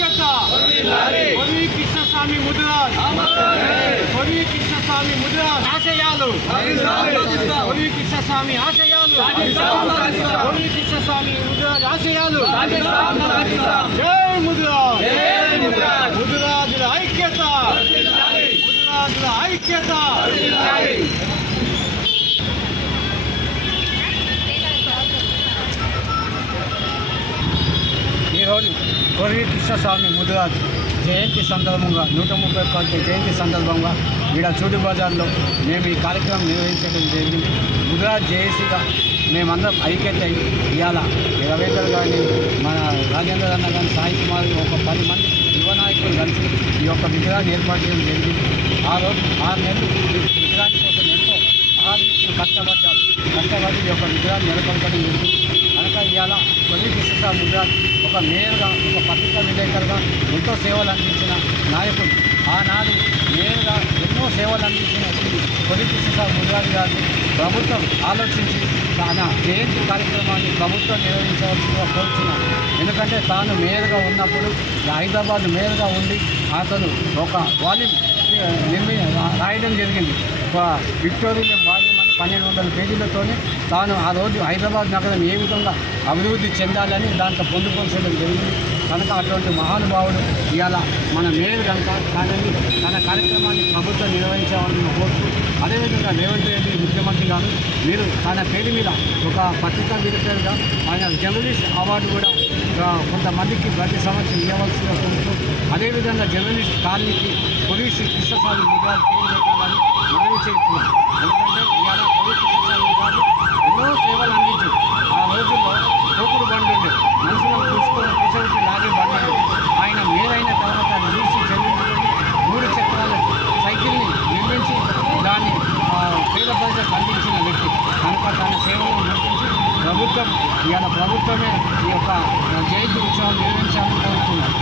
ఐక్యత కొర్వి కృష్ణస్వామి ముదిరాజ్ కొర్వి కృష్ణస్వామి ముదిరాజ్ ఆశయాలు కొర్వి కృష్ణస్వామి ఆశయాలు కొర్వి కృష్ణస్వామి ముదిరాజ్ ఆశయాలు జై ముదిరాజ్ ముదిరాజుల ఐక్యత ముదిరాజుల ఐక్యత ఈరోజు కొర్వి కృష్ణస్వామి ముదిరాజ్ జయంతి సందర్భంగా 131 జయంతి సందర్భంగా ఈడ చూడు బజార్లో మేము ఈ కార్యక్రమం నిర్వహించడం జరిగింది. ముదిరాజ్ జేఏసీగా మేమందరం ఐక్యత ఇవాళ రవీంద్ర కానీ మన రాజేంద్ర అన్న కానీ సాయి కుమార్ ఒక 10 మంది యువ నాయకులు కలిసి ఈ యొక్క విగ్రహాన్ని ఏర్పాటు చేయడం జరిగింది. ఆ రోజు 6 నెలలు విగ్రహాన్ని కోసం ఎంతో కష్టపడి ఈ యొక్క విగ్రహాన్ని నెలకొల్పడం జరిగింది. కనుక ఇవాళ కొర్వి కృష్ణస్వామి ముదిరాజ్ ఒక మేయర్గా ఒక పత్రికా విలేకరుగా ఎంతో సేవలు అందించిన నాయకుడు. ఆనాడు మేయర్గా ఎన్నో సేవలు అందించిన కొర్వి కృష్ణస్వామి ముదిరాజ్ గారిని ప్రభుత్వం ఆలోచించి తన జయంతి కార్యక్రమాన్ని ప్రభుత్వం నిర్వహించవలసిందిగా కోరుతున్నాను. ఎందుకంటే తాను మేయర్గా ఉన్నప్పుడు హైదరాబాద్ మేయర్గా ఉండి అతను ఒక వాల్యూమ్ రాయడం జరిగింది. ఒక విక్టోరియన్ వాల్యూమ్ అని 1200 పేజీలతో తాను ఆ రోజు హైదరాబాద్ నగరం ఏ విధంగా అభివృద్ధి చెందాలని దాంట్లో పొందుపరచడం జరిగింది. కనుక అటువంటి మహానుభావుడు ఇవాళ మన మేయర్ కనుక కానీ తన కార్యక్రమాన్ని ప్రభుత్వం నిర్వహించాలని కోరుతూ, అదేవిధంగా రేవంత్ రెడ్డి ముఖ్యమంత్రి గారు మీరు తన పేరు మీద ఒక పత్రికా విలేకరుగా ఆయన జర్నలిస్ట్ అవార్డు కూడా కొంతమందికి ప్రతి సంవత్సరం ఇవ్వవలసిన కోరుతూ, అదేవిధంగా జర్నలిస్ట్ కాలనీకి కొర్వి కృష్ణస్వామి ముదిరాజ్ పేరు పెట్టాలని మనవి చేస్తున్నాం. ఎందుకంటే ఇవాళ కొర్వి కృష్ణస్వామి ముదిరాజ్ ఎన్నో సేవలు అందించి ఆ రోజుల్లో తోపుడు బండి ఉండే మనుషులను కూర్చోబెట్టి లాగే బండి ఆయన మేరైన తర్వాత నిలిచి చెల్లించుకొని 3 చక్రాల సైకిల్ని నిర్మించి దాన్ని పేద ప్రజలకు అందించిన వ్యక్తి. కనుక తన సేవలను గుర్తించి ప్రభుత్వమే ఈ యొక్క జయంతి ఉత్సవాలు నిర్వహించాలని కోరుతున్నారు.